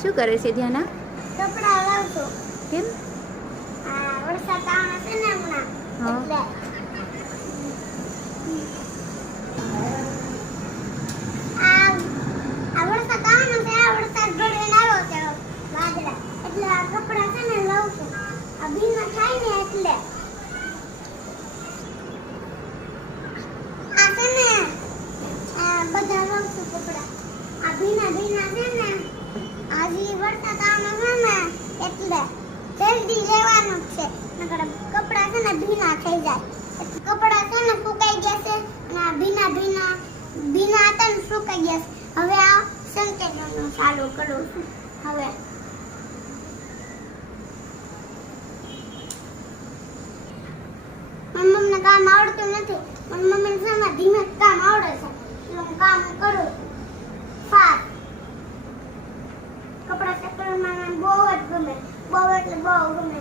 શું કરે છે ધ્યાના? કપડા લાવતો. કેમ? આ વરસાદ આવવાનો છે ને હમણાં. હા. એટલે આ વરસાદ આવવાનો છે. આ વરસાદ ઘડીને આવ્યો છે વાદળા. એટલે આ કપડા છે ને લઉં છું. આ ભીના થાય ને એટલે. આ છે ને આ બધા લઉં છું કપડા. આ ભીના છે ને આજે વરસાદ આવવાનો છે ને એટલે જલ્દી લેવાનું છે. નકર કપડા છે ને ભીના થઈ જાય. એટલે કપડા છે ને સુકાઈ ગયા છે અને આ ભીના હતા ને સુકાઈ ગયા છે. હવે આ સંકેતનું ચાલુ કરું છું. હવે મારી મમ્મીને કામ આવડતું નથી. મારી મમ્મીને છે ને ધીમે કામ આવડે છે. એટલે હું કામ કરું છું. ફાસ્ટ કપડા સેકન્ડમાં મને બહુ જ ગમે. બહુ એટલે બહુ ગમે.